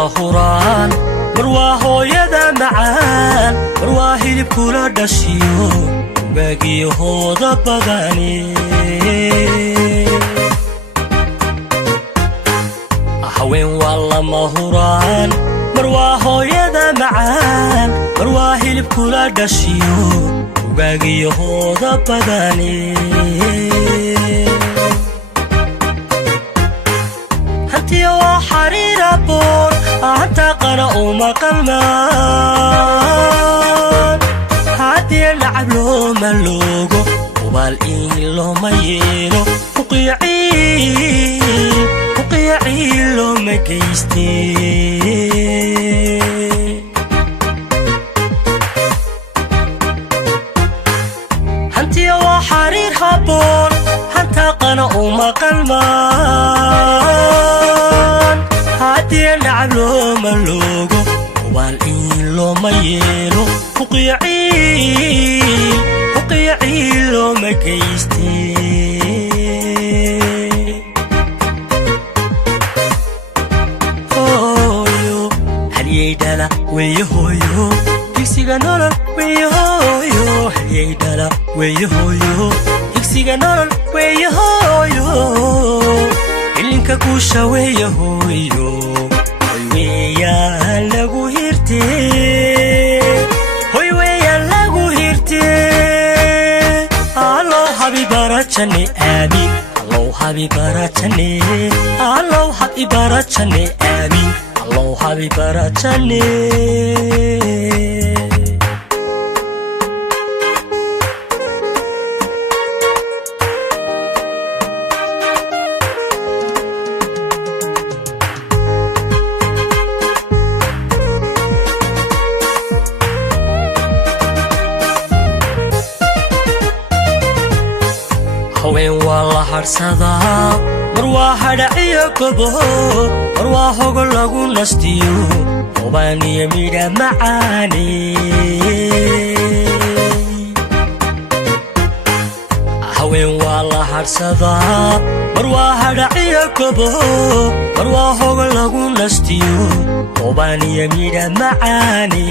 lama huraan marwaaho yada macaan marwaahi kula dhashiyo baagiyo hooda badani haween waa lama huraan marwaaho yada macaan marwaahi kula dhashiyo baagiyo hooda badani hantiyo xariira boon anta qara uma qalmaan hadii lacab loo maloogo wal in loo mayelo fuqiici loo mageystee hantiyo xariir haboon anta qara uma qalmaan hadii lacab loo maloogo wal in loo mayelo fuqiici loo mageystee hooyo halyeydhala weeye hooyo digsiga nolol weeye hooyo halyeydhala weeye hooyo digsiga nolol weeye hooyo ilinka guusha weeye hooyo hoy weeyaan lagu hirtee hoy weeyaan lagu hirtee allow habibarachane aamin allow habibarachane allow habibarachane aamin allow habibarachane haween waa la harsadaa marwaaha dhaciyo gobo marwaahogo lagu nastiyo obaaniyo midha macaani haween waa la harsadaa marwaaha dhaciyo gobo marwaahogo lagu nastiyo obaaniyo midha macaani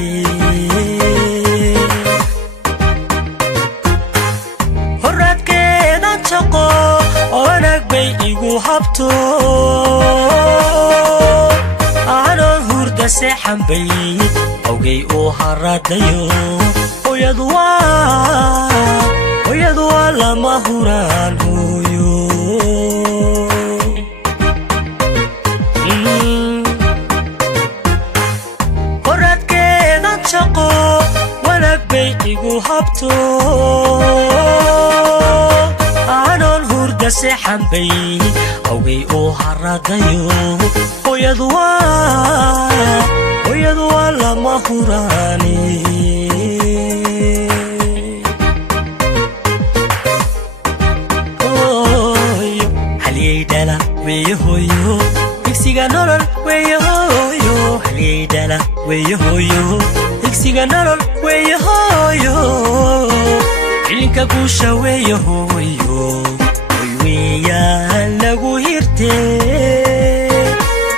oonag bay igu habto aanoo hurda seexan bay awgay uu haradayo hooyadu waa lama huraan hooyo horadkeedan shaqo wanag bay igu habto seexan bay awgay uu haradayo hooyadu waa lama huraani hooyo halyeydhala weeye hooyo digsiga nolol weeye hooyo halyeydhala weeye hooyo digsiga nolol weeye hooyo ilinka guusha weeye hooyo weeyaan lagu hirtee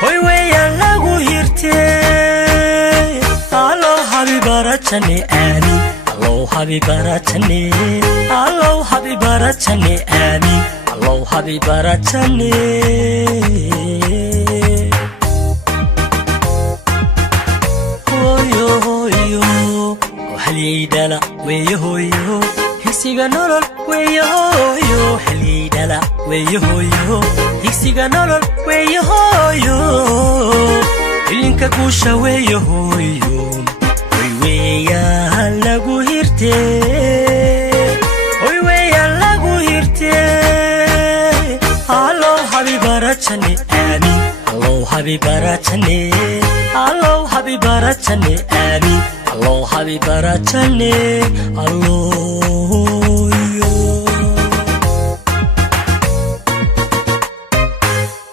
hoy weeyaan lagu hirtee allow habibarachane aamin allow habibarachane allow habibarachane aamin allow habibarachane hooyo hooyo halyeydhala weeye hooyo digsiga nolol weeye hooyo halyeydhala weeye hooyo digsiga nolol weeye hooyo ilinka guusha weeye hooyo hoy weeyaan lagu hirtee hoy weeyaan lagu hirtee allow habibarachane aamin allow habibarachane allow habibarachane aamin allow habibarachane allow